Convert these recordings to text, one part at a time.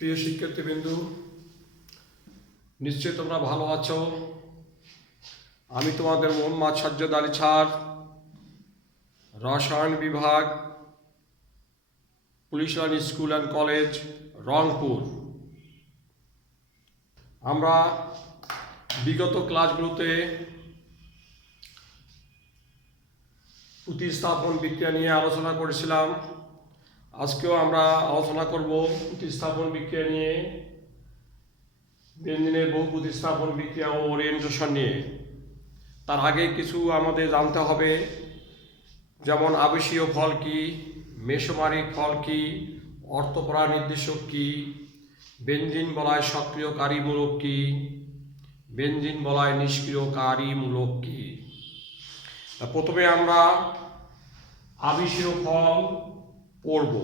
প্রিয় শিক্ষার্থীবৃন্দু, নিশ্চয়ই তোমরা ভালো আছো। আমি তোমাদের মোহাম্মদ সাজ্জাদ আলী স্যার, রসায়ন বিভাগ, police line school and college, Rangpur. আমরা বিগত ক্লাসগুলোতে প্রতিস্থাপন বিক্রিয়া নিয়ে আলোচনা করেছিলাম। আজকেও আমরা আলোচনা করব প্রতিস্থাপন বিক্রিয়া নিয়ে, বেঞ্জিনের বহু প্রতিস্থাপন বিক্রিয়া ও ওরিয়েন্টেশন নিয়ে। তার আগে কিছু আমাদের জানতে হবে, যেমন আবেশীয় ফল কি, মেসোমারিক ফল কি, অর্থপরা নির্দেশক কি, বেঞ্জিন বলায় সক্রিয়কারী মূলক কি, বেঞ্জিন বলায় নিষ্ক্রিয়কারী মূলক কি। প্রথমে আমরা আবেশীয় ফল পড়ব,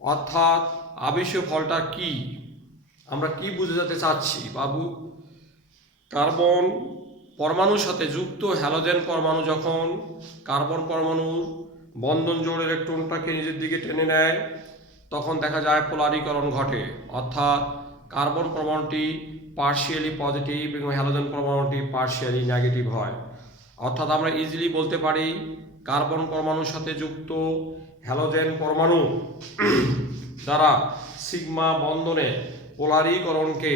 অর্থাৎ আবেশীয় ফলটা কি, আমরা কি বোঝাতে চাচ্ছি বাবু। কার্বন পরমাণুর সাথে যুক্ত হ্যালোজেন পরমাণু যখন কার্বন পরমাণুর বন্ধন জোড় ইলেকট্রনটাকে নিজের দিকে টেনে নেয়, তখন দেখা যায় পোলারীকরণ ঘটে, অর্থাৎ কার্বন পরমাণুটি পার্শিয়ালি পজিটিভ এবং হ্যালোজেন পরমাণুটি পার্শিয়ালি নেগেটিভ হয়। অর্থাৎ আমরা ইজিলি বলতে পারি, কার্বন পরমাণুর সাথে যুক্ত হ্যালোজেন পরমাণু দ্বারা সিগমা বন্ধনে পোলারীকরণকে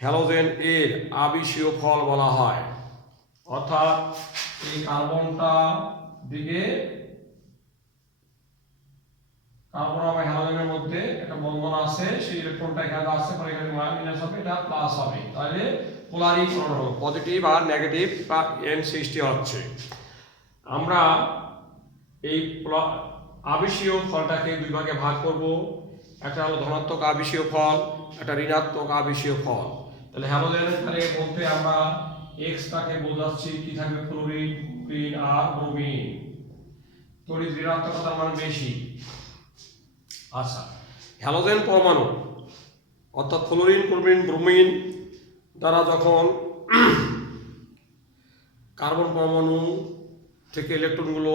হ্যালোজেন এর আবেশীয় ফল বলা হয়। অর্থাৎ এই কার্বনটা দিকে কার্বন আর হ্যালোজেনের মধ্যে একটা বন্ধন আছে, সেই ইলেকট্রনটা এখানে আসছে, পরে এখানে মাইনাস হবে, এটা প্লাস হবে, তাহলে পোলারীকরণ হবে, পজিটিভ আর নেগেটিভ এন সৃষ্টি হচ্ছে। আমরা এই আবেশীয় ফলটাকে দুই ভাগে ভাগ করব, একটা হলো ধনাত্মক আবেশীয় ফল, একটা ঋণাত্মক আবেশীয় ফল। তাহলে হ্যালোজেনের এখানে বলতে আমরা এক্সটাকে বোঝাচ্ছি কি থাকবে, ফ্লোরিন, ক্লোরিন আর ব্রোমিন। তড়িৎ ঋণাত্মকতার মান বেশি। আচ্ছা, হ্যালোজেন পরমাণু অর্থাৎ ফ্লোরিন, ক্লোরিন, ব্রোমিন দ্বারা যখন কার্বন পরমাণু থেকে ইলেকট্রনগুলো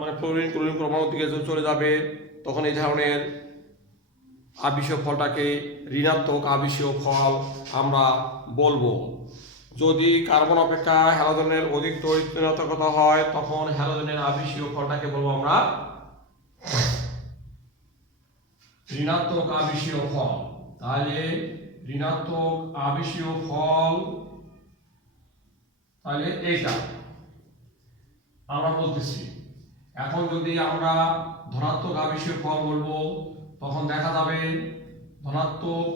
মানে ফ্লোরিন, ক্লোরিন পরমাণু দিকে চলে যাবে, তখন এই ধরনের আবেশীয় ফলটাকে ঋণাত্মক আবেশীয় ফল আমরা বলবো। যদি কার্বন অপেক্ষা হ্যালোজেনের অধিক তড়িৎ ঋণাত্মকতা হয়, তখন হ্যালোজেনের আবেশীয় ফলটাকে বলবো আমরা ঋণাত্মক আবেশীয় ফল। তাহলে ঋণাত্মক আবেশীয় ফল, তাহলে এইটা আমরা বলতেছি। এখন যদি আমরা ধনাত্মক আবেশীয় ফল বলবো, তখন দেখা যাবে ধনাত্মক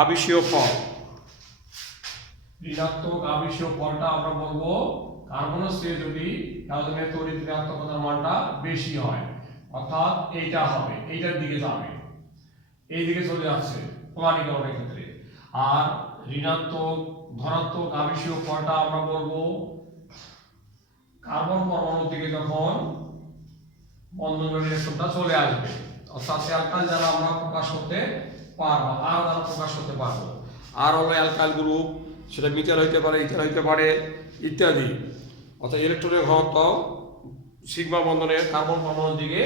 আবেশীয় ফল, ঋণাত্মক আবেশীয় ফলটা আমরা বলবো কার্বনের চেয়ে যদি হ্যালোজেনের তড়িৎ ঋণাত্মকতার মানটা বেশি হয়, অর্থাৎ এইটা হবে, এইটার দিকে যাবে, এই দিকে চলে যাচ্ছে পোলারীকরণের ক্ষেত্রে। আর ধনাত্মক আবেশীয় ফলটা আমরা বলবো কার্বন পরমাণুর দিকে যখন বন্ধন জোড় ইলেকট্রনটা চলে আসবে, অর্থাৎ অ্যালকাইল দ্বারা আমরা প্রকাশ করতে পারবো, আর দ্বারা প্রকাশ করতে পারবো। আর হলো অ্যালকাইল গ্রুপ, সেটা মিথাইল হইতে পারে, ইথাইল হইতে পারে ইত্যাদি। অর্থাৎ ইলেকট্রনের ঘনত্ব সিগমা বন্ধনের কার্বন পরমাণুর দিকে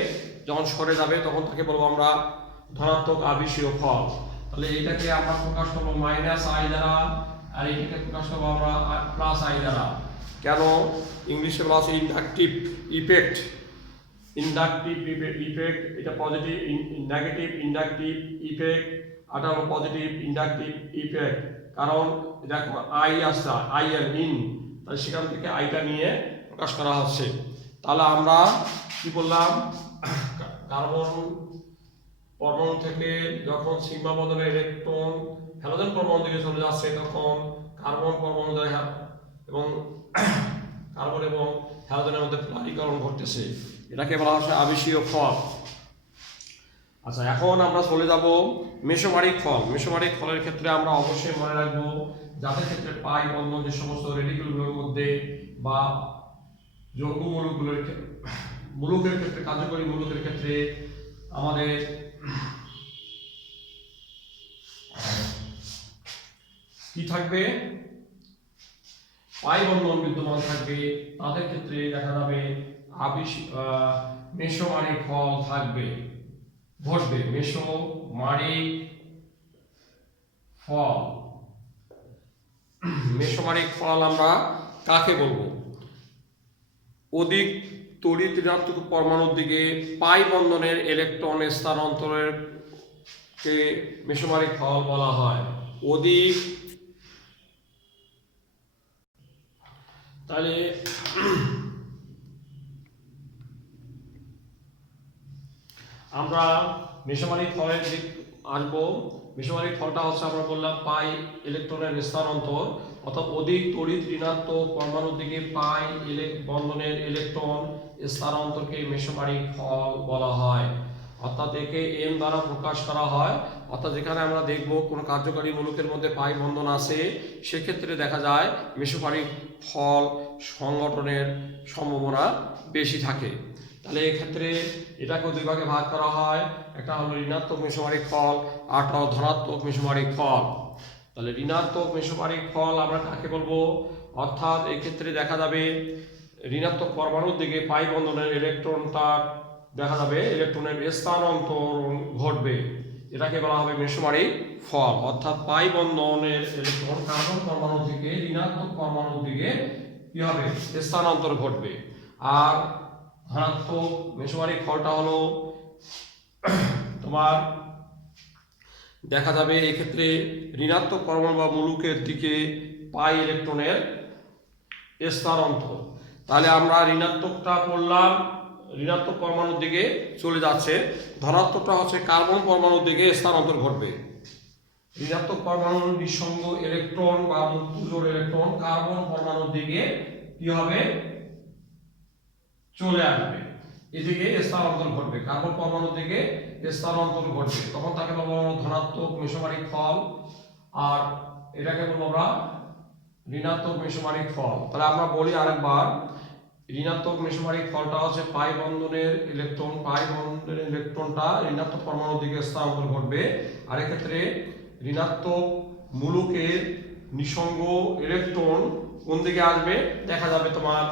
যখন সরে যাবে, তখন তাকে বলবো আমরা ধনাত্মক আবেশীয় ফল। তাহলে এইটাকে আমরা প্রকাশ করবো মাইনাস আই দ্বারা, আর এইটাকে প্রকাশ করবো আমরা প্লাস আই দ্বারা। কেন? ইংলিশে বলা আছে ইন্ডাকটিভ ইফেক্ট। ইন্ডাকটিভ ইফেক্ট, এটা পজিটিভ নেগেটিভ ইন্ডাকটিভ ইফেক্ট, এটা হলো পজিটিভ ইন্ডাকটিভ ইফেক্ট। কারণ দেখো আই আসছে, আই এর ইন, তাহলে সেখান থেকে আইটা নিয়ে প্রকাশ করা হচ্ছে। তাহলে আমরা কি বললাম, কার্বন পরমাণু থেকে যখন সিগমা বন্ধনের ইলেকট্রন হ্যালোজেন পরমাণু দিকে চলে যাচ্ছে, তখন কার্বন পরমাণু এবং কার্বন এবং হ্যালোজেনের মধ্যে পোলারীকরণ ঘটতেছে, এটাকে বলা হচ্ছে আবেশীয় ফল। আচ্ছা, এখন আমরা চলে যাব মেসোমারিক ফল। মেসোমারিক ফলের ক্ষেত্রে আমরা অবশ্যই মনে রাখবো, যাদের ক্ষেত্রে পাই বন্ধন যে সমস্ত রেডিকেলগুলোর মধ্যে বা যৌগ মূলকের ক্ষেত্রে, কার্যকরী মূলকের ক্ষেত্রে আমাদের কি থাকবে, পাই বন্ধন বিদ্যমান থাকবে, তাদের ক্ষেত্রে দেখা যাবে মেসোমারিক ফল থাকবে, ঘটবে। মেসোমারিক ফল, মেসোমারিক ফল আমরা কাকে বলবো? অধিক তড়িৎ ঋণাত্মক পরমাণুর দিকে পাই বন্ধনের ইলেকট্রন স্থানান্তরের কে মেসোমারিক ফল বলা হয়। অধিক, তাহলে আমরা মেসোমারিক ফলের দিক আসবো। মেসোমারিক ফলটা হচ্ছে আমরা বললাম পাই ইলেকট্রনের স্থানান্তর, অর্থাৎ অধিক তড়িৎ ঋণাত্মক পরমাণুর দিকে পাই বন্ধনের ইলেকট্রন স্থানান্তরকে মেসোমারিক ফল বলা হয়। অর্থাৎ একে এম দ্বারা প্রকাশ করা হয়। অর্থাৎ যেখানে আমরা দেখব কোনো কার্যকারী মূলকের মধ্যে পাই বন্ধন আছে, সেক্ষেত্রে দেখা যায় মেসোমারিক ফল সংগঠনের সম্ভাবনা বেশি থাকে। তাহলে এক্ষেত্রে এটাকে দুই ভাগে ভাগ করা হয়, একটা হলো ঋণাত্মক মেসোমারিক ফল, আরটা হলো ধনাত্মক মেসোমারিক ফল। তাহলে ঋণাত্মক মেসোমারিক ফল আমরা কাকে বলবো? অর্থাৎ এক্ষেত্রে দেখা যাবে ঋণাত্মক পরমাণুর দিকে পাই বন্ধনের ইলেকট্রনটা দেখা যাবে ইলেকট্রনের স্থানান্তরণ ঘটবে, এটাকে বলা হবে মেসোমারিক ফল। অর্থাৎ পাই বন্ধনের ইলেকট্রন কার্বন পরমাণু থেকে ঋণাত্মক পরমাণুর দিকে কি হবে? স্থানান্তর ঘটবে। আর ধনাত্মক মেসোমারিক ফলটা হলো তোমার দেখা যাবে এক্ষেত্রে ঋণাত্মক পরমাণু বা মূলকের দিকে পাই ইলেকট্রনের স্থানান্তর। তাহলে আমরা ঋণাত্মকটা পড়লাম, ঋণাত্মক পরমাণুর দিকে চলে যাচ্ছে। ধনাত্মকটা হচ্ছে কার্বন পরমাণুর দিকে স্থানান্তর ঘটবে। ঋণাত্মক পরমাণুর নিঃসঙ্গ ইলেকট্রন বা মুক্ত জোড় ইলেকট্রন কার্বন পরমাণুর দিকে কি হবে? চলে আসবে, এদিকে স্থানান্তর ঘটবে, কার্বন পরমাণুর দিকে স্থানান্তর ঘটবে, তখন তাকে বলবো ধনাত্মক মেসোমারিক ফল। আর এটাকে বলবো আমরা ঋণাত্মক মেসোমারিক ফল। তাহলে আমরা বলি আরেকবার, ঋণাত্মক মেসোমারিক ফলটা হচ্ছে পাই বন্ধনের ইলেকট্রন, পাই বন্ধনের ইলেকট্রনটা ঋণাত্মক পরমাণুর দিকে স্থানান্তর ঘটবে। আর এক্ষেত্রে ঋণাত্মক মূলকের নিঃসঙ্গ ইলেকট্রন কোন দিকে আসবে? দেখা যাবে তোমার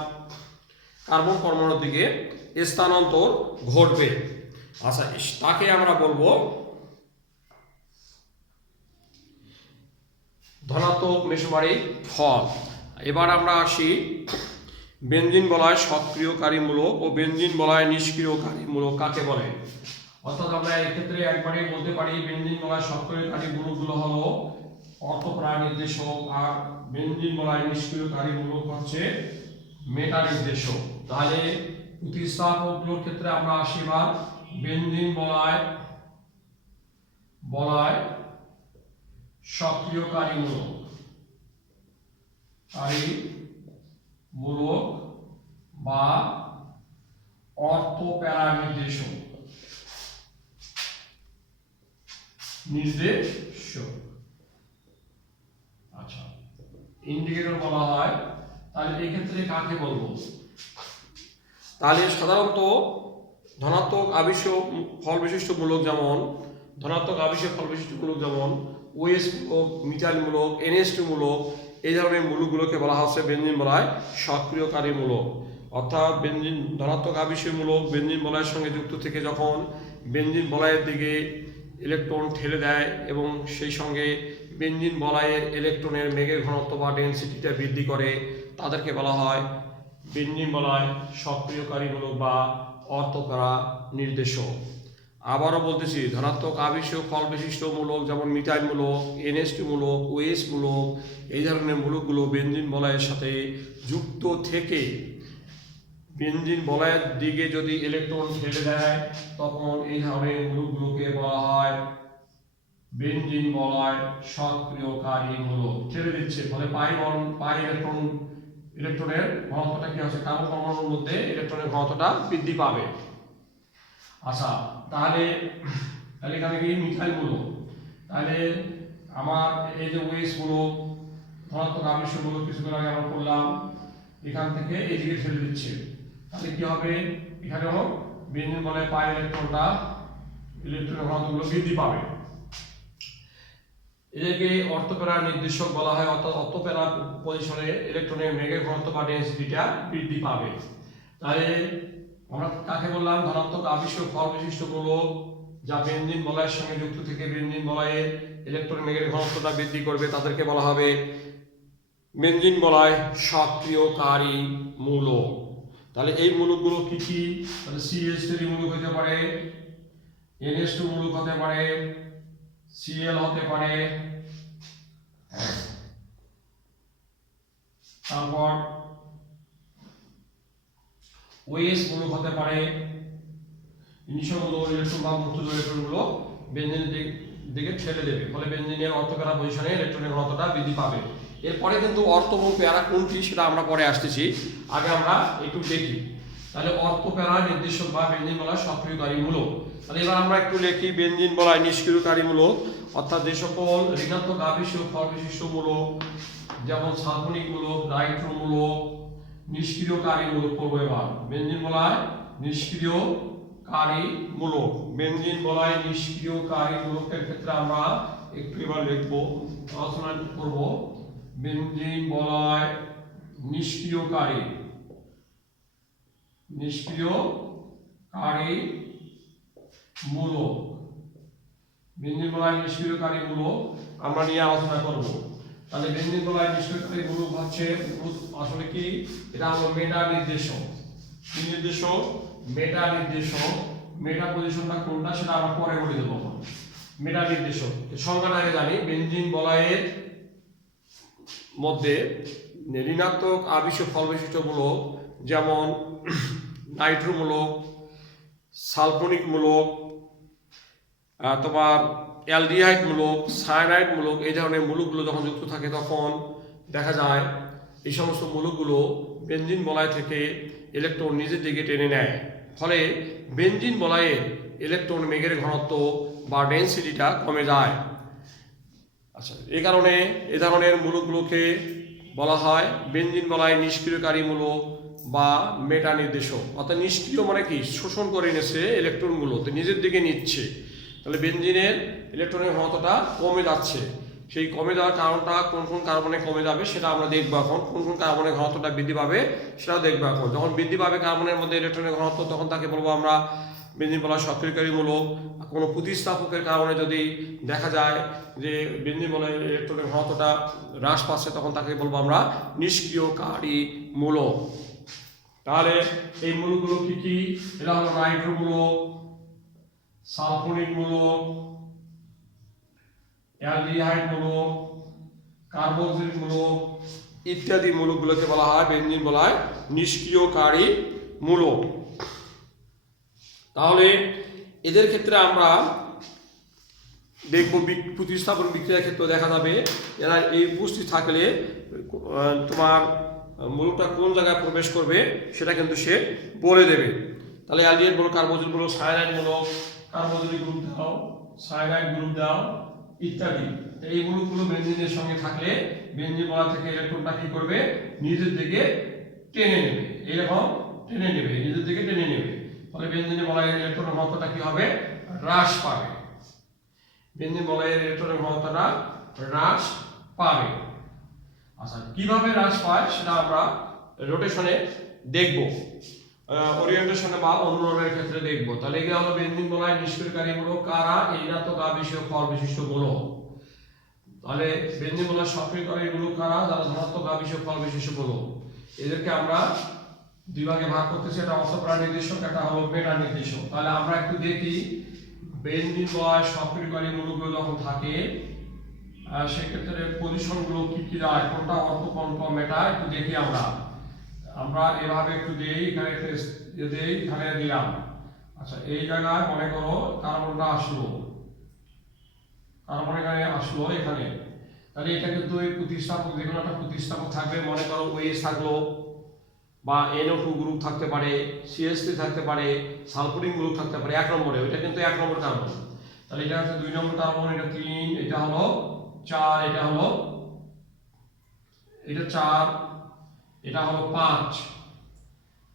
কার্বন পরমাণুর দিকে স্থানান্তর ঘটবে। আচ্ছা, তাকে আমরা বলবো ধনাত্মক মেসোমারিক ফল। এবার আমরা আসি বেনজিন বলয় সক্রিয়কারী মূলক ও বেনজিন বলয় নিষ্ক্রিয়কারী মূলক কাকে বলে। অর্থাৎ আমরা এক্ষেত্রে একবারে বলতে পারি বেনজিন বলয় সক্রিয়কারী মূলকগুলো হলো অর্থপ্রা নির্দেশক, আর বেনজিন বলয় নিষ্ক্রিয়কারী মূলক হচ্ছে মেটা নির্দেশক। তাহলে প্রতিস্থাপকগুলোর ক্ষেত্রে আমরা আসি এবার বেনজিন বলয় সক্রিয়কারী মূলক বা অর্থপ্যারা নির্দেশক। আচ্ছা, ইন্ডিকেটর বলা হয়। তাহলে এই ক্ষেত্রে কাকে বলবো? তাহলে সাধারণত ধনাত্মক আবেশীয় ফল বিশিষ্ট মূলক যেমন ওএস মূলক, মিথাইল মূলক, NH2 মূলক, এই ধরনের মূলকগুলোকে বলা হচ্ছে বেনজিন বলয় সক্রিয়কারী মূলক। অর্থাৎ বেনজিন ধনাত্মক আবেশীয় মূলক বেনজিন বলয়ের সঙ্গে যুক্ত থেকে যখন বেনজিন বলয়ের দিকে ইলেকট্রন ঠেলে দেয় এবং সেই সঙ্গে বেনজিন বলয়ের ইলেকট্রনের মেঘের ঘনত্ব বা ডেনসিটিটা বৃদ্ধি করে, তাদেরকে বলা হয় বেনজিন বলয় সক্রিয়কারী মূলক বা অর্থপ্যারা নির্দেশক। আবারও বলতেছি, ধনাত্মক আবেশীয় ফল বিশিষ্ট মূলক যেমন মিথাইল মূলক, NH2 মূলক, OS মূলক, এই ধরনের মূলকগুলো বেনজিন বলয়ের সাথে যুক্ত থেকে বেনজিন বলয়ের দিকে যদি ইলেকট্রন ঠেলে দেয়, তখন এই ধরনের মূলকগুলোকে বলা হয় বেনজিন বলয় সক্রিয়কারী মূলক। ঠেলে দিচ্ছে, ফলে পাই ইলেকট্রনের ঘনত্বটা কি হচ্ছে? কার্বন পরমাণুর মধ্যে ইলেকট্রনের ঘনত্বটা বৃদ্ধি পাবে। আচ্ছা, তাহলে এখানে কি মিথাইল মূলক, তাহলে আমার এই যে ওএস মূলক ধনাত্মক আবেশীয় মূলক কিছুক্ষণ আগে আমরা পড়লাম, এখান থেকে এই দিকে ঠেলে দিচ্ছে, তাহলে কি হবে? এখানেও বেনজিন বলয় পাই ইলেকট্রনের ঘনত্বগুলো বৃদ্ধি পাবে। এটাকে অর্থপ্যারা নির্দেশক বলা হয়। অর্থাৎ অর্থপ্যারা পজিশনে ইলেকট্রনের মেঘের ঘনত্ব বা ডেনসিটিটা বৃদ্ধি পাবে। তাহলে আমরা কাকে বললাম? ধনাত্মক আবেশীয় ফল বিশিষ্ট মূলক যা বেনজিন বলয়ের সঙ্গে যুক্ত থেকে বেনজিন বলয়ের ইলেকট্রন মেঘের ঘনত্বটা বৃদ্ধি করবে তাদেরকে বলা হবে বেনজিন বলয় সক্রিয়কারী মূলক। তাহলে এই মূলকগুলো কি কি? তাহলে CH3 মূলক হতে পারে, NH2 মূলক হতে পারে, Cl হতে পারে, তারপর OS মূলক হতে পারে। নিঃসঙ্গ ইলেকট্রন বা মুক্ত ইলেকট্রনগুলো বেনজিনের দিকে ঠেলে দেবে, ফলে বেনজিনের অর্থপ্যারা পজিশনে ইলেকট্রনের ঘনত্বটা বৃদ্ধি পাবে। এরপরে কিন্তু অর্থ প্যারা কোনটি সেটা আমরা পরে আসতেছি, আগে আমরা একটু দেখি। তাহলে অর্থপ্যারা নির্দেশক বা বেনজিন বলয় সক্রিয়কারী মূলক। তাহলে এবার আমরা একটু লিখি বেনজিন বলয় নিষ্ক্রিয়কারী মূলক, অর্থাৎ যে সকল ঋণাত্মক আবেশীয় ফল বিশিষ্ট মূলক যেমন সালফোনিক মূলক, নাইট্রো মূলক, নিষ্ক্রিয়কারী মূলক করবো। এবার বেনজিন বলয় নিষ্ক্রিয়কারী মূলক, বেনজিন বলয় নিষ্ক্রিয়কারী মূলকের ক্ষেত্রে আমরা একটু এবার লিখবো, আলোচনা করব। বেনজিন বলয় নিষ্ক্রিয়কারী মূলক, বেনজিন বলয় নিষ্ক্রিয়কারী মূলক আমরা নিয়ে আলোচনা করব। তাহলে বেনজিন বলয় নিষ্ক্রিয়কারী মূলক হচ্ছে আসলে কি? এটা হলো মেটা নির্দেশক। কি নির্দেশক? মেটা নির্দেশক। মেটা পজিশনটা কোনটা সেটা আমরা পরে বলে দেবো। মেটা নির্দেশক সংজ্ঞাটা আগে জানি। বেনজিন বলয়ের মধ্যে ঋণাত্মক আবেশীয় ফল বিশিষ্ট মূলক যেমন নাইট্রো মূলক, সালফোনিক মূলক, তোমার অ্যালডিহাইড মূলক, সায়ানাইড মূলক, এই ধরনের মূলকগুলো যখন যুক্ত থাকে তখন দেখা যায় এই সমস্ত মূলকগুলো বেনজিন বলয় থেকে ইলেকট্রন নিজের দিকে টেনে নেয়, ফলে বেনজিন বলয়ের ইলেকট্রন মেঘের ঘনত্ব বা ডেনসিটিটা কমে যায়। আচ্ছা, এই কারণে এ ধরনের মূলকগুলোকে বলা হয় বেনজিন বলয় নিষ্ক্রিয়কারী মূলক বা মেটা নির্দেশক। অর্থাৎ নিষ্ক্রিয় মানে কি? শোষণ করে নিচ্ছে ইলেকট্রনগুলো, তো নিজের দিকে নিচ্ছে। তাহলে বেনজিনের ইলেকট্রনের ঘনত্বটা কমে যাচ্ছে। সেই কমে যাওয়ার কারণটা কোন কোন কার্বনে কমে যাবে সেটা আমরা দেখবো এখন। কোন কোন কার্বনের ঘনত্বটা বৃদ্ধি পাবে সেটাও দেখবো এখন। যখন বৃদ্ধি পাবে কার্বনের মধ্যে ইলেকট্রনের ঘনত্ব তখন তাকে বলবো আমরা বেনজিন বলয় সক্রিয়কারী মূলক। কোনো প্রতিস্থাপকের কারণে যদি দেখা যায় যে বেনজিন বলয়ের ইলেকট্রনের ঘনত্বটা হ্রাস পাচ্ছে তখন তাকে বলবো আমরা নিষ্ক্রিয়কারী মূলক। তাহলে এই মূলকগুলো কি কি? এটা হলো নাইট্রো মূলক, সালফোনিক মূলক, অ্যালডিহাইড মূলক, কার্বক্সিলিক মূলক ইত্যাদি মূলকগুলোকে বলা হয় বেনজিন বলয় নিষ্ক্রিয়কারী মূলক। তাহলে এদের ক্ষেত্রে আমরা দেখব প্রতিস্থাপন বিক্রিয়ার ক্ষেত্রে দেখা যাবে এরা এই উপস্থিত থাকলে তোমার মূলকটা কোন জায়গায় প্রবেশ করবে সেটা কিন্তু সে বলে দেবে। তাহলে অ্যালডিহাইড মূলক, কার্বক্সিল মূলক, সায়ানাইড মূলক, কার্বক্সিলিক গ্রুপ দাও, সায়ানাইড গ্রুপ দাও ইত্যাদি। এই মূলকগুলো বেনজিনের সঙ্গে থাকলে বেনজিন বলয় থেকে ইলেকট্রনটা কি করবে? নিজের দিকে টেনে নেবে, এরকম টেনে নেবে, নিজের দিকে টেনে নেবে। ফলে বেনজিনের বলয়ের ইলেকট্রনের ঘনত্বটা কি হবে? হ্রাস পাবে। বেনজিন বলয়ের ইলেকট্রনের ঘনত্বটা হ্রাস পাবে। আচ্ছা, কিভাবে হ্রাস পায় সেটা আমরা রোটেশনে দেখব, ওরিয়েন্টেশনে বা অনুরণনের ক্ষেত্রে দেখব। তাহলে এগুলো হলো বেনজিন বলয় নিষ্ক্রিয়কারী মূলক। কারা? এই ঋণাত্মক আবেশীয় ফল বিশিষ্ট মূলক। তাহলে বেনজিন বলয় সক্রিয়কারী মূলক কারা? যারা ধনাত্মক আবেশীয় ফল বিশিষ্ট মূলক। এদেরকে আমরা দুই ভাগে ভাগ করতেছি, একটা অর্থপ্যারা নির্দেশক, একটা হলো মেটা নির্দেশক। তাহলে আমরা একটু দেখি বেনজিন বলয় সক্রিয়কারী মূলকগুলো যখন থাকে সেক্ষেত্রে পজিশনগুলো কি কি দেয়, কোনটা অর্থ কোনটা মেটা একটু দেখি আমরা এভাবে একটু দিই। এখানে দেই, এখানে দিলাম। আচ্ছা, এই জায়গায় মনে করো কার্বনটা আসলো, কার্বন এখানে আসলো এখানে। তাহলে এটা কিন্তু এই প্রতিস্থাপক, যে কোনো একটা প্রতিস্থাপক থাকবে। মনে করো OH থাকলো বা NO2 গ্রুপ থাকতে পারে, CH3 থাকতে পারে, সালফোনিক গ্রুপ থাকতে পারে। 1 নম্বরে ওইটা কিন্তু 1 নম্বর কার্বন। তাহলে এটা হচ্ছে 2 নম্বর কার্বন, এটা 3, এটা হলো 4, এটা হলো 4, এটা হলো 5,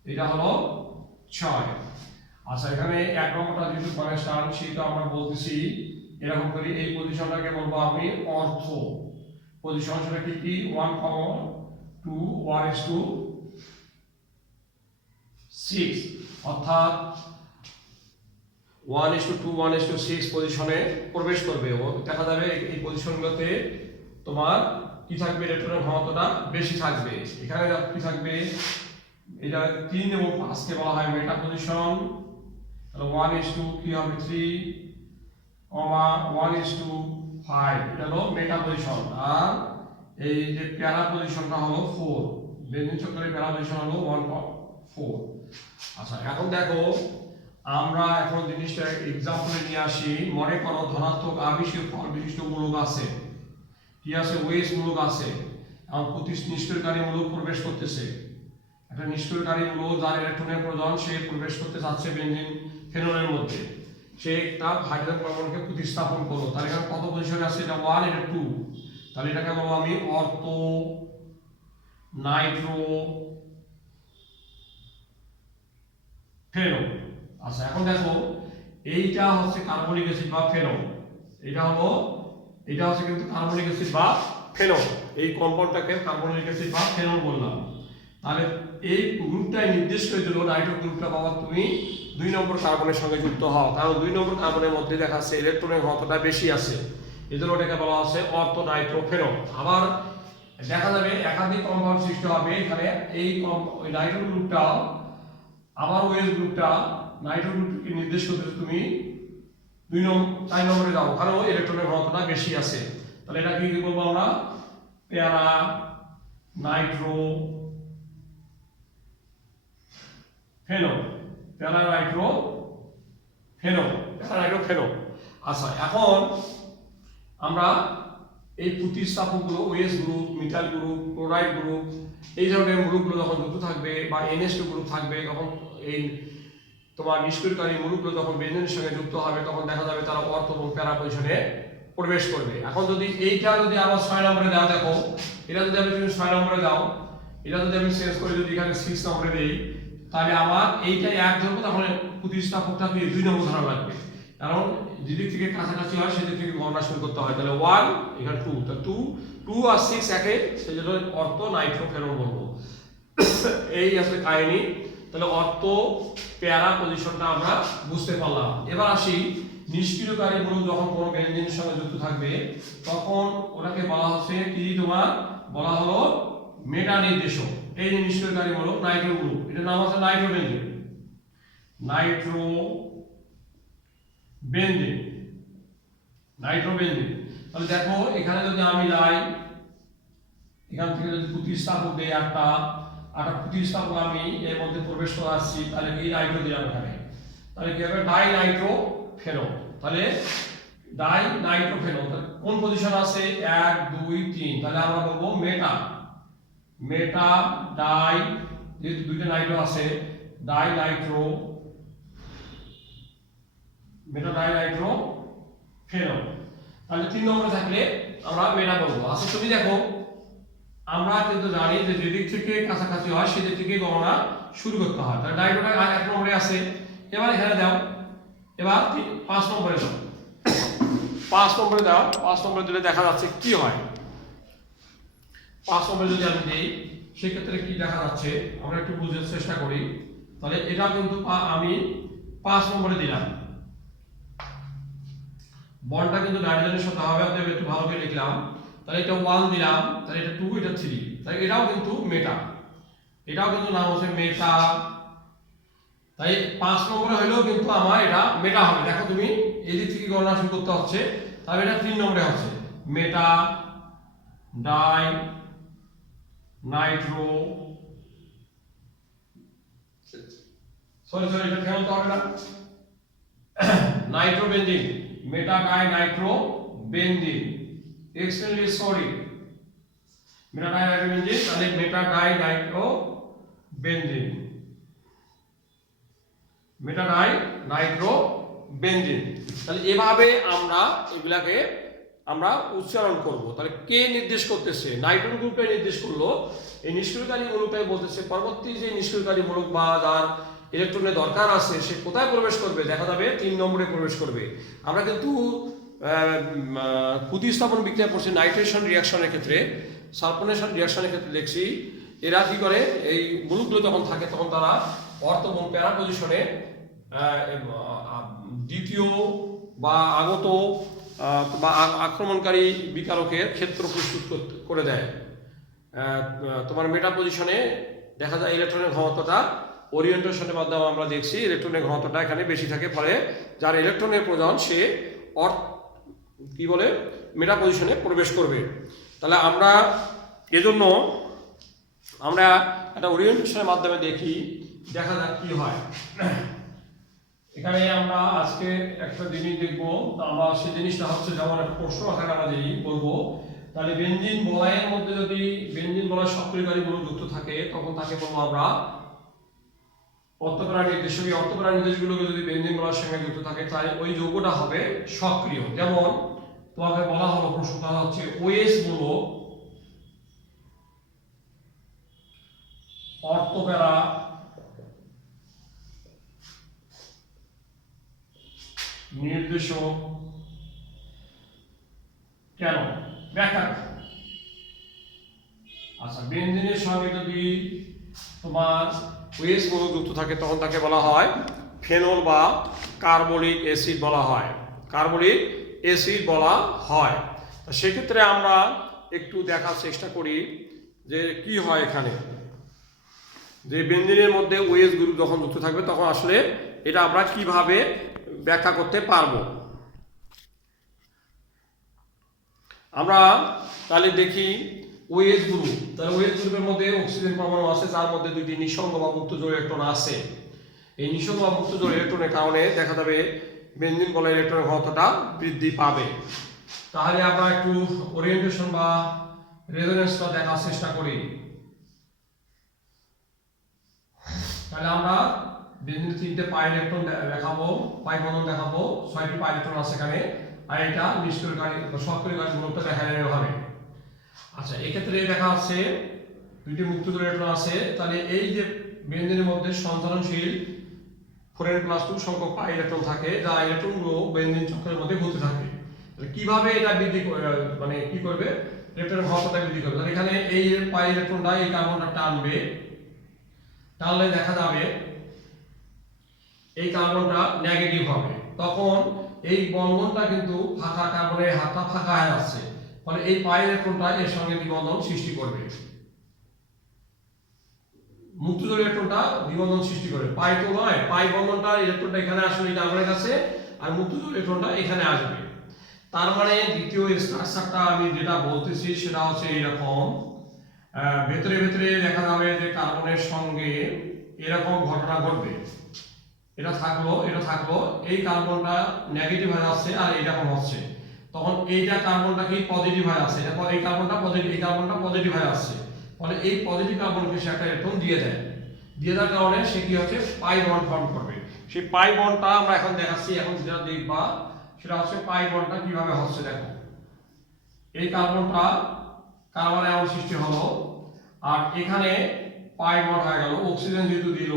এটা হলো 6। আচ্ছা, এখানে 1 নম্বরটা যেহেতু কনস্ট্যান্ট সেটা আমরা বলতেছি এরকম করি। এই পজিশনটাকে বলবো আমি অর্থ পজিশন। সেটা কি কি? 1, 2, 1:6। অর্থাৎ 1:2 1:6 পজিশনে প্রবেশ করবে। ও দেখা যাবে এই পজিশনগুলোতে তোমার কি থাকবে, ইলেকট্রনের ঘনত্বটা বেশি থাকবে। এখানে কি থাকবে, এটা 3 এবং 5 কে বলা হয় মেটা পজিশন। তাহলে 1:2 কি হবে 3, 1:5 এটা হলো মেটা পজিশন। আর এই যে প্যারা পজিশনটা হলো 4, বেঞ্জিন চক্রের প্যারা পজিশন হলো 1.4। আচ্ছা এখন দেখো আমরা এখন জিনিসটা এক্সাম্পলে নিয়ে আসি। মনে করো ধনাত্মক আবেশীয় ফল বিশিষ্ট মূলক আছে, কি আছে, ওয়েস মূলক আছে, এবং নিষ্ক্রিয়কারী মূলক প্রবেশ করতেছে। একটা নিষ্ক্রিয়কারী মূলক যার ইলেকট্রনের প্রয়োজন সে প্রবেশ করতে যাচ্ছে বেঞ্জিন ফেনলের মধ্যে, সে একটা হাইড্রোজেন পরমাণুকে প্রতিস্থাপন করো। তাহলে এখানে কত পজিশনে আছে, এটা 1 এটা 2, তাহলে এটাকে বলবো আমি অর্থো নাইট্রো ফেনো। আচ্ছা এখন দেখো এইটা হচ্ছে কার্বনিক অ্যাসিড বা ফেনো, এটা হচ্ছে কিন্তু কার্বনিক অ্যাসিড বা ফেনল। এই কম্পাউন্ডটাকে কার্বনিক অ্যাসিড বা ফেনল বললাম। তাহলে এই গ্রুপটাই নির্দেশ করে দিল নাইট্রো গ্রুপটা বাবা তুমি 2 নম্বর কার্বনের সঙ্গে যুক্ত হও, কারণ 2 নম্বর কার্বনের মধ্যে দেখা যাচ্ছে ইলেকট্রনের ঘনত্বটা বেশি আছে, এজন্য এটাকে বলা হচ্ছে অর্থো নাইট্রো ফেনল। আবার দেখা যাবে একাধিক কম্পাউন্ড সৃষ্টি হবে এখানে, এই নাইট্রো গ্রুপটা আবার ওএস গ্রুপটা নাইট্রো গ্রুপকে নির্দেশ করতে তুমি 4 নম্বরে যাও, কারণ ইলেকট্রনের ঘনত্বটা বেশি আছে। তাহলে এটা কি বলবো আমরা, প্যারা নাইট্রো ফেনো, প্যারা নাইট্রো ফেনো, প্যারা নাইট্রো ফেনো। আচ্ছা এখন আমরা এই প্রতিস্থাপকগুলো ওএস group, methyl group, chloride group, এই ধরনের গ্রুপগুলো যখন যুক্ত থাকবে বা NH2 গ্রুপ থাকবে, তখন এই তোমার নিষ্ক্রিয়কারী মূলকগুলো যখন বেঞ্জিনের সঙ্গে যুক্ত হবে তখন দেখা যাবে তারা অর্থ এবং প্যারা পজিশনে প্রবেশ করবে। এখন যদি এইটা যদি আবার 6 নম্বরে দাও, দেখো এটা যদি আমি 6 নম্বরে দাও, এটা যদি আমি চেঞ্জ করে যদি এখানে 6 নম্বরে দেই, তাহলে আমার এইটা 1 ধরবো, তখন প্রতিস্থাপকটা 2 নম্বর ধরা লাগবে, কারণ যেদিক থেকে কাছাকাছি হয় সেদিক থেকে গণনা শুরু করতে হয়। তাহলে 1 এখানে 2, তাহলে 2 আর 6 একে, সেজন্য অর্থো নাইট্রো ফেনল বলবো। এই আসলে কাহিনী। তাহলে অর্থো প্যারা পজিশনটা আমরা বুঝতে পারলাম। এবার আসি নিষ্ক্রিয়কারী মূলক যখন কোনো বেঞ্জিনের সঙ্গে যুক্ত থাকবে তখন ওটাকে বলা হচ্ছে কি, তোমার বলা হলো মেটা নির্দেশক। এই যে নিষ্ক্রিয়কারী মূলক নাইট্রো গ্রুপ, এটার নাম হচ্ছে Nitro benzene, Nitro benzene, Nitro benzene. তাহলে দেখো এখানে যদি আমি যাই, এখান থেকে যদি প্রতিস্থাপক দেই একটা প্রতিস্থাপক আমি এর মধ্যে প্রবেশ করে আসছি, তাহলে এই নাইট্রো দিলাম এখানে, তাহলে কি হবে ডাই নাইট্রো ফেনো। তাহলে ডাই নাইট্রো ফেনো কোন পজিশন আছে, 1 2 3, তাহলে আমরা বলবো মেটা, মেটা ডাই, যেহেতু দুইটা নাইট্রো আছে, ডাই নাইট্রো, মেটা ডাই নাইট্রো ফেনো। তাহলে 3 নম্বরে থাকলে আমরা মেটা বলবো। আচ্ছা তুমি দেখো আমরা কিন্তু জানি যে যেদিক থেকে কাছাকাছি হয় সেদিক থেকে গণনা শুরু করতে হয়। তাহলে নাইট্রোটা 1 নম্বরে আছে, এবার এখানে দাও, এবার 5 নম্বরে দাও, 5 নম্বরে দাও, 5 নম্বরে দিলে দেখা যাচ্ছে কি হয়। 5 নম্বরে যদি আমি দিই সেক্ষেত্রে কি দেখা যাচ্ছে আমরা একটু বুঝার চেষ্টা করি। তাহলে এটা কিন্তু আমি 5 নম্বরে দিলাম, বন্ডটা কিন্তু নাইট্রোজেনের সাথে হবে, অতএব একটু ভালো করে লিখলাম। তাহলে এটা 1 দিলাম, তাহলে এটা 2, এটা 3, তাহলে এটাও কিন্তু মেটা, এটাও কিন্তু নাম হচ্ছে মেটা। তাই 5 নম্বরে হইলেও কিন্তু আমার এটা মেটা হবে। দেখো তুমি এদিক থেকে গণনা শুরু করতে হচ্ছে, তাহলে এটা 3 নম্বরে হচ্ছে মেটা ডাই নাইট্রো, সরি এটা খেয়াল তো হবে না, নাইট্রো বেঞ্জিন, মেটা die Nitro benzene, extremely sorry, মেটা ডাই নাইট্রো বেঞ্জিন, তাহলে মেটা ডাই নাইট্রো বেঞ্জিন, মেটা ডাই নাইট্রো বেঞ্জিন। তাহলে এভাবে আমরা এগুলাকে আমরা উচ্চারণ করব। তাহলে কে নির্দেশ করতেছে, নাইট্রোজেন গ্রুপটা নির্দেশ করলো, এই নিষ্ক্রিয়কারী মূলকটাই বলতেছে পরবর্তী যে নিষ্ক্রিয়কারী মূলক বা যার ইলেকট্রনের দরকার আছে সে কোথায় প্রবেশ করবে, দেখা যাবে 3 নম্বরে প্রবেশ করবে। আমরা কিন্তু প্রতিস্থাপন বিক্রিয়া করছি নাইট্রেশন রিঅ্যাকশনের ক্ষেত্রে, সালফোনেশন রিঅ্যাকশনের ক্ষেত্রে দেখছি এরা কি করে, এই মূলকগুলো যখন থাকে তখন তারা অর্থবন প্যারা পজিশনে দ্বিতীয় বা আগত বা আক্রমণকারী বিকারকের ক্ষেত্র প্রস্তুত করে দেয়। তোমার মেটা পজিশনে দেখা যায় ইলেকট্রনের ঘনত্বটা ওরিয়েন্টেশনের মাধ্যমে আমরা দেখছি ইলেকট্রনের ঘনত্বটা এখানে বেশি থাকে, ফলে যার ইলেকট্রনের প্রয়োজন সে কি বলে মেটা পজিশনে প্রবেশ করবে। তাহলে আমরা এজন্য আমরা একটা ওরিয়েন্টেশনের মাধ্যমে দেখি, দেখা যাক কি হয়। এখানে আমরা আজকে একটা জিনিস দেখবো, আমরা সেই জিনিসটা হচ্ছে যেমন একটা প্রশ্ন আকারে আমরা যেই বলবো, তাহলে বেনজিন বলয়ের মধ্যে যদি বেনজিন বলয় সক্রিয়কারী মূলক যুক্ত থাকে তখন তাকে বলবো আমরা অর্থপ্রাণ নির্দেশ। এই অর্থপ্রাণ নির্দেশগুলোকে যদি বেনজিন বলয়ের সঙ্গে যুক্ত থাকে তাহলে ওই যৌগটা হবে সক্রিয়। যেমন তোমাকে বলা হলো, প্রশ্নটা হচ্ছে ওএস মূলক অর্থপ্যারা নির্দেশক কেন, ব্যাখ্যা। আচ্ছা, বেনজিনের সঙ্গে যদি তোমার ওএস মূলক যুক্ত থাকে তখন তাকে বলা হয় ফেনল বা কার্বলিক অ্যাসিড বলা হয়, কার্বলিক অ্যাসিড বলা হয়। সেক্ষেত্রে আমরা একটু দেখার চেষ্টা করি যে কি হয় এখানে, যে বেনজিনের মধ্যে ওএস গ্রুপ যখন যুক্ত থাকবে তখন আসলে এটা আমরা কিভাবে ব্যাখ্যা করতে পারবো। আমরা তাহলে দেখি ওএস গ্রুপ, তাহলে ওএস গ্রুপের মধ্যে অক্সিজেন পরমাণু আছে যার মধ্যে দুটি নিঃসঙ্গ বা মুক্ত জোড় ইলেকট্রন আছে। এই নিঃসঙ্গ বা মুক্ত জোড় ইলেকট্রনের কারণে দেখা যাবে বেনজিন বলয়ের ইলেকট্রনের ঘনত্বটা বৃদ্ধি পাবে। তাহলে আমরা একটু ওরিয়েন্টেশন বা রেজোনেন্সটা দেখার চেষ্টা করি। তাহলে আমরা বেনজিন 3টে পাই ইলেকট্রন দেখাবো, পাই বন্ধন দেখাবো, 6টি পাই ইলেকট্রন আছে এখানে, আর এটা নিষ্ক্রিয়কারী সক্রিয়কারী মূলকটা দেখা যাবে হবে। আচ্ছা, এক্ষেত্রে দেখা যাচ্ছে দুইটি মুক্ত জোড় ইলেকট্রন আছে। তাহলে এই যে বেনজিনের মধ্যে সঞ্চালনশীল 4n+2 সংখ্যক পাই ইলেকট্রন থাকে, যা ইলেকট্রনগুলো বেনজিন চক্রের মধ্যে ঘুরতে থাকে। তাহলে কিভাবে এটা বৃদ্ধি মানে কি করবে, ইলেকট্রনের ঘনত্বটা বৃদ্ধি করবে। তাহলে এখানে এই পাই ইলেকট্রনটা এই কার্বনটা টানবে, তাহলে দেখা যাবে এই কার্বনটা নেগেটিভ হবে। তখন এই বন্ধনটা কিন্তু ফাঁকা, কার্বনের হাতটা ফাঁকা হয়ে আসছে, ফলে এই পাই ইলেকট্রনটা এর সঙ্গে দ্বিবন্ধন সৃষ্টি করবে। মুক্ত জোড় ইলেকট্রনটা দ্বিবন্ধন সৃষ্টি করবে, পাই তো নয়, পাই বন্ধনটা ইলেকট্রনটা এখানে আসলে এই কার্বনের কাছে, আর মুক্ত জোড় ইলেকট্রনটা এখানে আসবে। তার মানে দ্বিতীয় স্ট্রাকচারটা আমি যেটা বলতেছি সেটা হচ্ছে এইরকম, ভেতরে ভেতরে দেখা যাবে যে কার্বনের সঙ্গে এরকম ঘটনা ঘটবে, এটা থাকলো এটা থাকলো, এই কার্বনটা নেগেটিভ হয়ে যাচ্ছে আর এইরকম হচ্ছে, তখন এইটা কার্বনটা কি পজিটিভ হয়ে আসছে, এই কার্বনটা পজিটিভ, এই কার্বনটা পজিটিভ হয়ে আসছে, ফলে এই পজিটিভ কার্বনকে সে একটা ইলেকট্রন দিয়ে দেয়, দিয়ে দেওয়ার কারণে সে কি হচ্ছে পাই বন্ড ফর্ম করবে। সেই পাই বন্ডটা আমরা এখন দেখাচ্ছি, এখন যেটা দেখবা সেটা হচ্ছে পাই বন্ডটা কিভাবে হচ্ছে। দেখো, এই কার্বনটা কার্বন আয়ন সৃষ্টি হলো, আর এখানে পাই বন্ড হয়ে গেল, অক্সিজেন যেহেতু দিল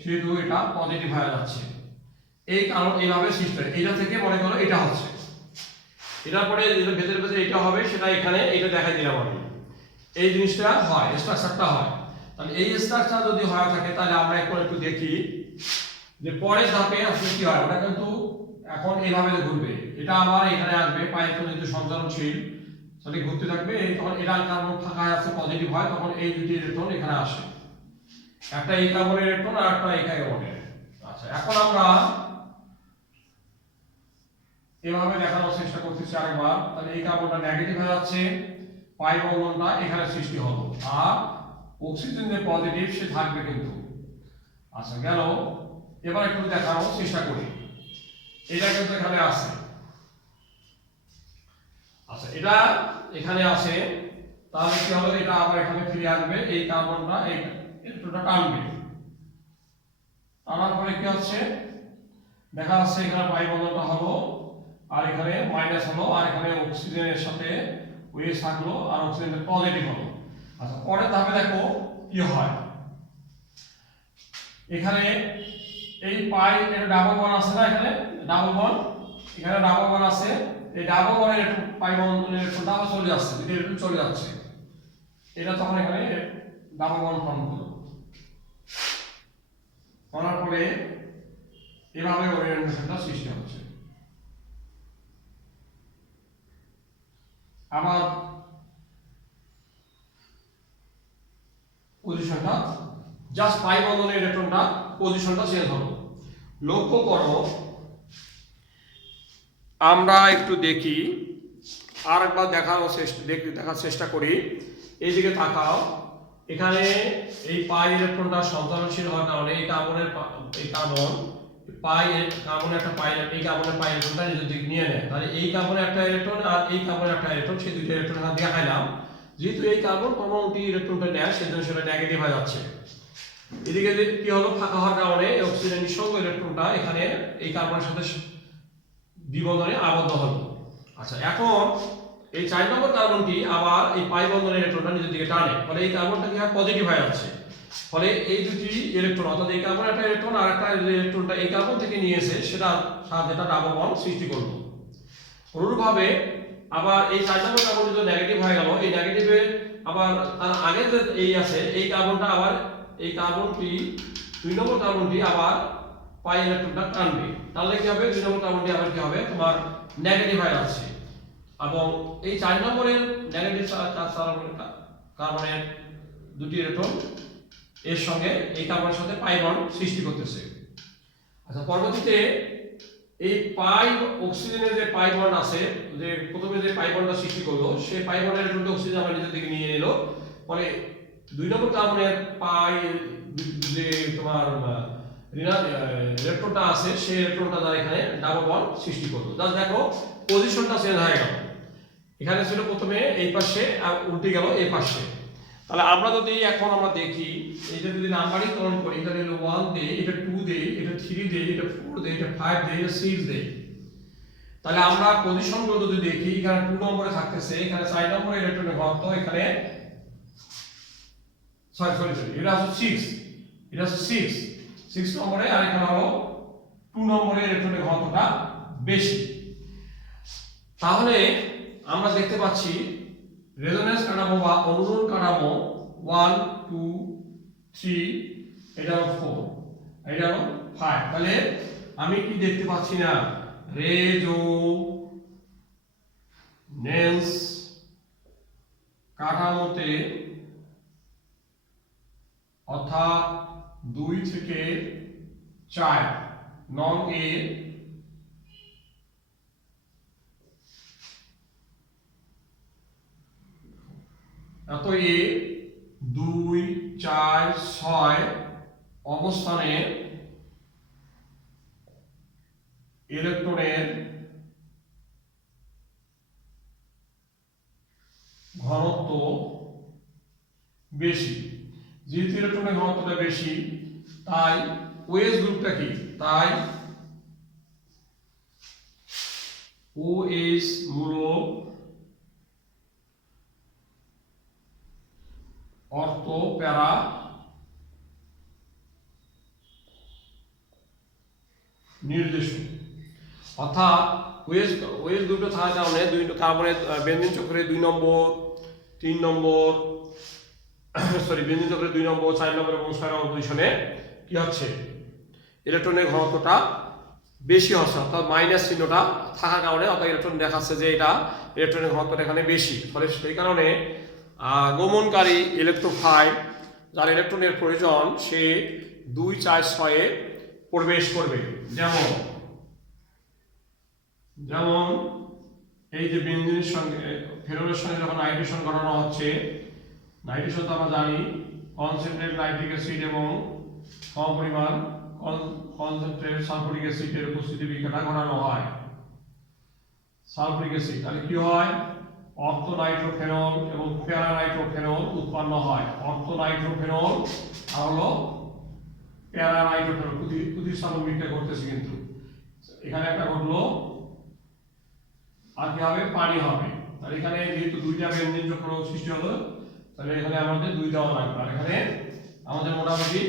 সেহেতু এটা পজিটিভ হয়ে যাচ্ছে। এই কারণ এইভাবে সৃষ্টি হয়, এটা থেকে মনে করো এটা হচ্ছে, এটার পরে ভেতরে ভেতরে এটা হবে, সেটা এখানে এটা দেখাই দিলাম আমি, এই জিনিসটা হয়, স্ট্রাকচারটা হয়। তাহলে এই স্ট্রাকচার যদি হয়ে থাকে তাহলে আমরা এখন একটু দেখি যে পরের ধাপে আসলে কি হয়। ওটা কিন্তু এখন এইভাবে ঘুরবে, এটা আবার এখানে আসবে, পাই ইলেকট্রন যেহেতু সঞ্চালনশীল তাহলে ঘুরতে থাকবে, তখন এটা কার্বন ফাঁকা আছে পজিটিভ হয়, তখন এই দুটি ইলেকট্রন এখানে আসে, একটা এই কার্বনের ইলেকট্রন আর একটা এই কার্বনের। আচ্ছা, এখন আমরা এভাবে দেখানোর চেষ্টা করতেছি আরেকবার। তাহলে এই কার্বনটা নেগেটিভ হয়ে যাচ্ছে, পাই বন্ধনটা এখানে সৃষ্টি হলো, আর অক্সিজেন যে পজিটিভ সে থাকবে কিন্তু। আচ্ছা, গেল। এবার একটু দেখানোর চেষ্টা করি, এটা কিন্তু এখানে আছে, আচ্ছা এটা এখানে আছে, তাহলে কি হবে, এটা আবার এখানে ফিরে আসবে, এই কার্বনটা এই ইলেকট্রনটা টানবে, টানার পরে কি হচ্ছে দেখা যাচ্ছে এখানে পাই বন্ধনটা হলো, আর এখানে মাইনাস হলো, আর এখানে অক্সিজেনের সাথে ওএস থাকলো, আর অক্সিজেনের পজিটিভ হলো। আচ্ছা, পরের ধাপে দেখো কি হয়, এখানে এই পাই এর ডাবল বন্ড আছে না, এখানে ডাবল বন্ড, এখানে ডাবল বন্ড আছে, এই ডাবল বন্ডের একটু পাই বন্ডের ইলেকট্রনটা আবার চলে যাচ্ছে, যদি ইলেকট্রন চলে যাচ্ছে, এটা তখন এখানে ডাবল বন্ড ফর্ম করলো। করার ফলে এভাবে ওরিয়েন্টেশনটা সৃষ্টি হচ্ছে। আবার পজিশনটা জাস্ট পাই বন্ধনের ইলেকট্রনটা পজিশনটা চেঞ্জ হলো। লক্ষ্য করো, আমরা একটু দেখি, আর একবার দেখার চেষ্টা করি। এইদিকে তাকাও, এখানে এই পাই ইলেকট্রনটা সঞ্চালনশীল হওয়ার কারণে এই কার্বনের কার্বনের একটা পাই ইলেকট্রনটা নিজের দিকে নিয়ে নেয়। তাহলে এই কার্বনের একটা ইলেকট্রন আর এই কার্বনের একটা ইলেকট্রন, সেই দুইটা ইলেকট্রন এখানে দেখাইলাম। যেহেতু এই কার্বন পরমাণুটি ইলেকট্রনটা নেয়, সেজন্য সেটা নেগেটিভ হয়ে যাচ্ছে। এদিকে কি হলো, ফাঁকা হওয়ার কারণে অক্সিজেন নিঃসঙ্গ ইলেকট্রনটা এখানে এই কার্বনের সাথে দ্বিবন্ধনে আবদ্ধ হলো। আচ্ছা, এখন এই 4 নম্বর কার্বনটি আবার এই পাই বন্ধনের ইলেকট্রনটা নিজের দিকে টানে, ফলে এই কার্বনটা কি হয়, পজিটিভ হয়ে যাচ্ছে। ফলে এই দুটি ইলেকট্রন, অর্থাৎ এই কার্বন একটা ইলেকট্রন আর একটা ইলেকট্রনটা এই কার্বন থেকে নিয়েছে, সেটা সাথে ডাবল বন্ড সৃষ্টি করলো। অনুরূপভাবে আবার এই 4 নম্বর কার্বন যদি নেগেটিভ হয়ে গেল, এই নেগেটিভে আবার তার আগে যে এই আছে, এই কার্বনটা আবার এই কার্বনটি 2 নম্বর কার্বনটি আবার পাই ইলেকট্রনটা টানবে। তাহলে কি হবে, 2 নম্বর কার্বনটি আবার কি হবে, তোমার নেগেটিভ হয়ে যাচ্ছে। এবং এই 4 নম্বরের নেগেটিভ কার্বনের দুটি ইলেকট্রন এর সঙ্গে এই কার্বনের সাথে পাই বন্ড সৃষ্টি করতেছে। আচ্ছা, পরবর্তীতে এই পাই অক্সিজেনের যে পাই বন্ড আছে, যে প্রথমে যে পাই বন্ডটা সৃষ্টি করলো, সেই পাই বন্ডের ইলেকট্রনটা অক্সিজেন আবার নিজের দিকে নিয়ে নিল। ফলে 2 নম্বর কার্বনের পাই যে তোমার ইলেকট্রনটা আছে, সেই ইলেকট্রনটা দ্বারা এখানে ডাবল বন্ড সৃষ্টি করলো। জাস্ট দেখো, পজিশনটা চেঞ্জ হয়ে গেল। এখানে ছিল প্রথমে এই পাশে, আর উল্টে গেল এই পাশে। তাহলে আমরা যদি এখন আমরা দেখি, এটা যদি নাম্বারিংকরণ করি, এটা হলো 1 দেই, এটা 2 দেই, এটা 3 দেই, এটা 4 দেই, এটা 5 দেই, এটা 6 দেই। তাহলে আমরা পজিশনগুলো যদি দেখি, এখানে 2 নম্বরে থাকতেছে, এখানে 4 নম্বরে ইলেকট্রনের ঘনত্ব, এখানে সরি এটা হচ্ছে 6, এটা হচ্ছে 6 নম্বরে, আর এখানে হলো 2 নম্বরে ইলেকট্রনের ঘনত্বটা বেশি। তাহলে আমরা দেখতে পাচ্ছি রেজোন্যান্স কাঠামো বা অনুরণন কাঠামো 1 2 3, এটা হলো 4, এটা হলো 5। তাহলে আমি কি দেখতে পাচ্ছি না, রেজোন্যান্স কাঠামোতে, অর্থাৎ 2 থেকে 4 নং এ এত এ 2 4 6 অবস্থানে ইলেকট্রনের ঘনত্ব বেশি। যেহেতু ইলেকট্রনের ঘনত্বটা বেশি, তাই ওএস গ্রুপটা কি, তাই ওএস মূলক অর্থ প্যারা নির্দেশক। অর্থাৎ ওএস গ্রুপটা থাকার কারণে দুই কার্বনের বেনজিন চক্রে 2 নম্বর 3 নম্বর বেনজিন চক্রে 2 নম্বর 4 নম্বর এবং 6 নম্বর পজিশনে কি হচ্ছে, ইলেকট্রনের ঘনত্বটা বেশি হচ্ছে। অর্থাৎ মাইনাস চিহ্নটা থাকার কারণে, অর্থাৎ ইলেকট্রন দেখাচ্ছে যে এটা ইলেকট্রনের ঘনত্বটা এখানে বেশি। ফলে সেই কারণে গমনকারী ইলেকট্রোফাইল, যার ইলেকট্রনের প্রয়োজন, সে 2 4 6 এ প্রবেশ করবে। যেমন এই যে বেনজিনের সঙ্গে ফেনলের সঙ্গে যখন নাইট্রেশন ঘটানো হচ্ছে, নাইট্রেশন তো আমরা জানি কনসেন্ট্রেট নাইট্রিক অ্যাসিড এবং কম পরিমাণ কনসেন্ট্রেট সালফুরিক অ্যাসিডের উপস্থিতি বিক্রিয়া ঘটানো হয়। সালফুরিক অ্যাসিড, তাহলে কি হয়, অর্থ নাইট্রোফেনল এবং প্যারা নাইট্রোফেনল উৎপন্ন হয়। অর্থ নাইট্রোফেনল আর হলো প্যারা নাইট্রোফেনল প্রতিস্থাপন বিক্রিয়া করতেছে, কিন্তু এখানে একটা ঘটলো, আর কি হবে, পানি হবে। তাহলে এখানে যেহেতু 2টা বেনজিন চক্র সৃষ্টি হলো, তাহলে এখানে আমাদের 2 দেওয়া লাগবে, আর এখানে আমাদের মোটামুটি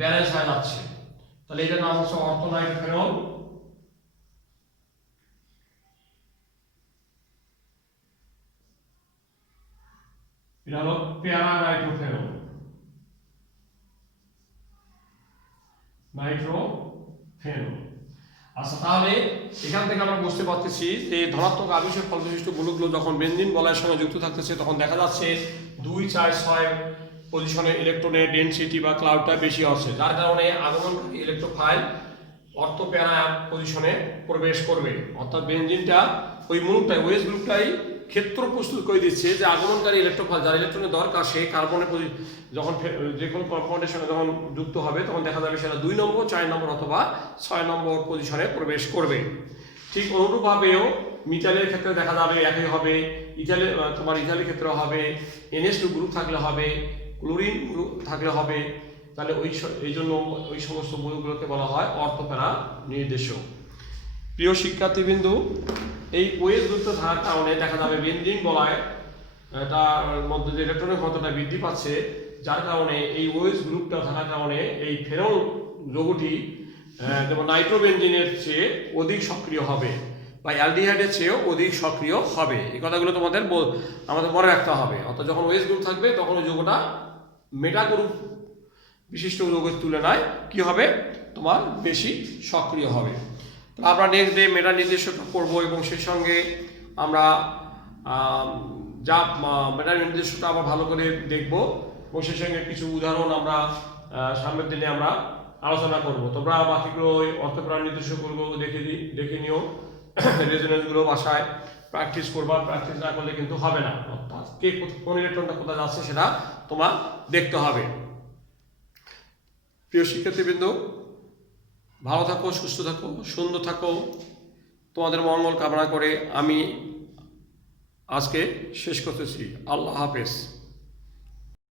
ব্যালেন্স হয়ে যাচ্ছে। তাহলে এটার নাম হচ্ছে অর্থ নাইট্রোফেনল, এটা হলো প্যারা নাইট্রোফেনল। নাইট্রোফেনল। আচ্ছা, তাহলে এখান থেকে আমরা বুঝতে পারতেছি যে ধনাত্মক আবেশিক ফল বিশিষ্ট মৌলগুলো যখন বেনজিন বলয়ের সঙ্গে যুক্ত থাকতেছে তখন দেখা যাচ্ছে 2, 4, 6 পজিশনে ইলেকট্রনের ডেনসিটি বা ক্লাউডটা বেশি হচ্ছে, যার কারণে আগমনকারী ইলেকট্রোফাইল অর্থ প্যারা পজিশনে প্রবেশ করবে। অর্থাৎ বেনজিনটা ওই মূলটাই ওয়েস গ্রুপটাই ক্ষেত্র প্রস্তুত করে দিচ্ছে যে আগমনকারী ইলেকট্রোফাইল যার ইলেকট্রনের দরকার সেই কার্বনের যখন যে কোনো কম্পাউন্ডের সঙ্গে যখন যুক্ত হবে তখন দেখা যাবে সেটা 2 নম্বর, 4 নম্বর অথবা 6 নম্বর পজিশনে প্রবেশ করবে। ঠিক অনুরূপভাবেও মিথাইলের ক্ষেত্রে দেখা যাবে একই হবে, ইথাইলের ক্ষেত্রে হবে, NH2 গ্রুপ থাকলে হবে, ক্লোরিন গ্রুপ থাকলে হবে। তাহলে এই জন্য ওই সমস্ত মৌলগুলোকে বলা হয় অর্থপ্যারা নির্দেশক। প্রিয় শিক্ষার্থীবৃন্দু, এই ওয়েস যুক্ত থাকার কারণে দেখা যাবে বেনজিন বলয় তার মধ্যে যে ইলেকট্রনের ঘনত্বটা বৃদ্ধি পাচ্ছে, যার কারণে এই ওয়েস গ্রুপটা থাকার কারণে এই ফেনল যৌগটি যেমন নাইট্রোবেনজিনের চেয়ে অধিক সক্রিয় হবে বা অ্যালডিহাইডের চেয়েও অধিক সক্রিয় হবে। এই কথাগুলো আমাদের মনে রাখতে হবে। অর্থাৎ যখন ওয়েস গ্রুপ থাকবে তখন ওই যৌগটা মেটা গ্রুপ বিশিষ্ট যৌগের তুলনায় কি হবে, তোমার বেশি সক্রিয় হবে। আমরা নেক্সট ডে মেটা নির্দেশকটা করবো এবং সেই সঙ্গে আমরা যা মেটা নির্দেশকটা আবার ভালো করে দেখবো এবং সেই সঙ্গে কিছু উদাহরণ আমরা সামনের দিনে আমরা আলোচনা করব। তোমরা বাকিগুলো অর্থপ্যারা নির্দেশকগুলো দেখে নিও, রেজোনেন্সগুলো বাসায় প্র্যাকটিস করবা। প্র্যাকটিস না করলে কিন্তু হবে না। অর্থাৎ কোন ইলেকট্রনটা কোথায় যাচ্ছে সেটা তোমার দেখতে হবে। প্রিয় শিক্ষার্থীবৃন্দ, ভালো থাকো, সুস্থ থাকো, সুন্দর থাকো। তোমাদের মঙ্গল কামনা করে আমি আজকে শেষ করতেছি। আল্লাহ হাফেজ।